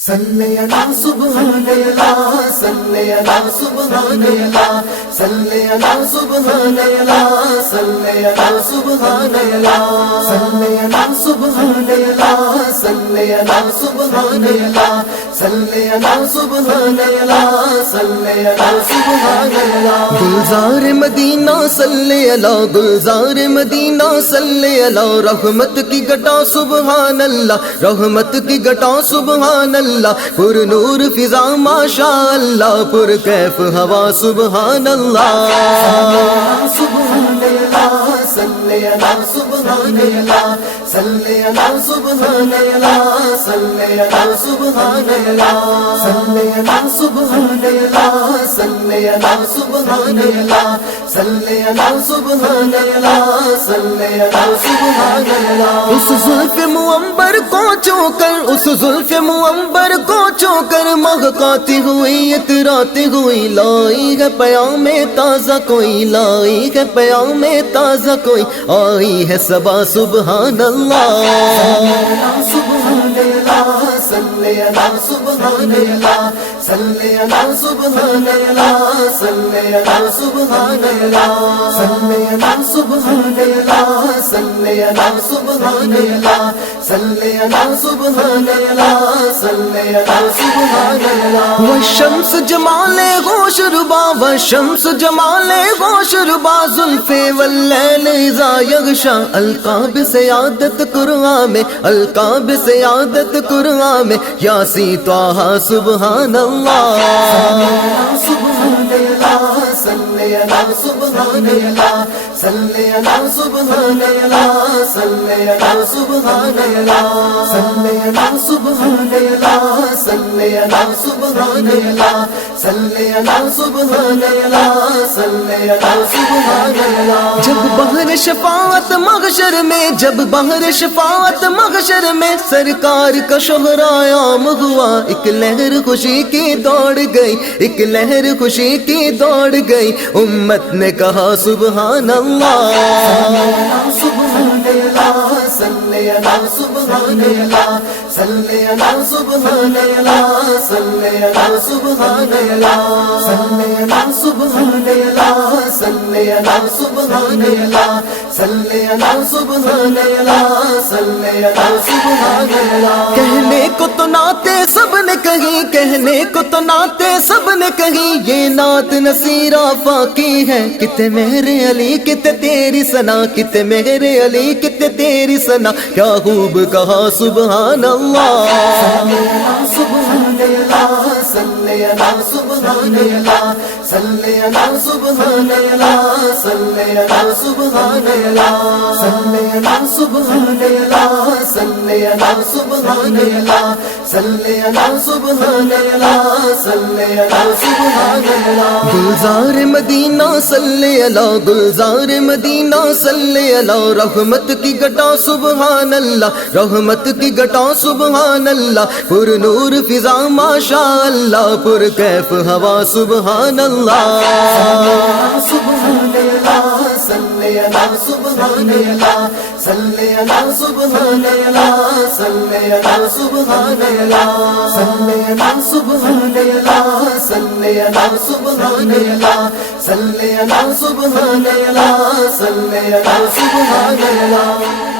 صلی اللہ سبحان اللہ صلی اللہ سبحان اللہ صلی اللہ سبحان اللہ صلی اللہ سبحان اللہ صلی اللہ سبحان اللہ صلی اللہ سبحان اللہ صلی اللہ سبحان اللہ صلی اللہ سبحان اللہ گلزار مدینہ صلی اللہ گلزار مدینہ صلی اللہ رحمت کی گٹا سبحان اللہ رحمت کی گٹا سبحان اللہ پر نور فضا ماشاء اللہ پر کیف ہوا سبحان اللہ سبحان اللہ صلی اللہ سبحان اللہ صلی اللہ سبحان اللہ صلی اللہ سبحان اللہ صلی اللہ سبحان اللہ صلی اللہ سبحان اللہ صلی اللہ سبحان اللہ صلی اللہ سبحان اللہ اس زلف معمبر کو چو کر اس زلف معمبر کو چو کر مہکاتی ہوئی اتراتی ہوئی لائی ہے پیام تازہ کوئی لائی ہے پیام تازہ کوئی آئی ہے صبا سبحان اللہ سبحان اللہ صلی اللہ سبحان اللہ صلی اللہ سبحان اللہ صلی اللہ سبحان اللہ صلی اللہ سبحان اللہ صلی اللہ سبحان اللہ صلی اللہ سبحان اللہ صلی اللہ سبحان اللہ والشمس جمال غوش ربا والشمس جمال غوش ربا زلف واللیل اذا یغشا القاب سیادت قرآن میں القاب سیادت قرآن میں یاسی طٰہٰ سبحان اللہ سبحان اللہ صلی اللہ سبحان اللہ صلی اللہ سبحان اللہ صلی اللہ سبحان اللہ صلی اللہ سبحان اللہ صلی اللہ سبحان اللہ صلی اللہ سبحان اللہ صلی اللہ سبحان اللہ جب بحر شفاعت محشر میں جب بحر شفاعت محشر میں سرکار کا شہرا عام ہوا ایک لہر خوشی کی دوڑ گئی ایک لہر خوشی کی دوڑ گئی امت نے کہا سبحان اللہ سبحان اللہ صلی اللہ سبحان اللہ صلی اللہ سبحان اللہ صلی اللہ سبحان اللہ صلی اللہ سبحان اللہ صلی اللہ سبحان اللہ صلی اللہ سبحان اللہ صلی اللہ سبحان اللہ کہنے کو تو نعتیں سب نے کہیں کہنے کو تو نعتیں سب نے کہیں یہ نعت نصیرہ فاقی ہے کتے میرے علی کتے تیری ثنا کتے میرے علی کتے تیری ثنا کیا خوب کہا سبحان اللہ سبحان اللہ صلی اللہ سبحان اللہ صلی اللہ سبحان اللہ صلی اللہ سبحان اللہ صلی اللہ سبحان اللہ صلی اللہ سبحان اللہ صلی اللہ سبحان اللہ صلی اللہ سبحان اللہ گلزار مدینہ صلی اللہ گلزار مدینہ صلی اللہ رحمت کی گٹا سبحان اللہ رحمت کی گٹا سبحان اللہ پر نور فضا ماشاء اللہ پر کیف ہوا سبحان اللہ سبحان اللہ صلی اللہ سبحان اللہ صلی اللہ سبحان اللہ صلی اللہ سبحان اللہ صلی اللہ سبحان اللہ صلی اللہ سبحان اللہ صلی اللہ سبحان اللہ صلی اللہ سبحان اللہ